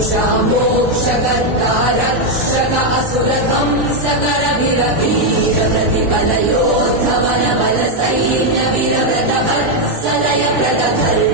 रक्षा मोक्षकर्ता रक्षक असुरध्वंसकर वीर प्रतिपल योद्ध बल बल सैन्य वीर व्रत वत्सलय प्रदधर्म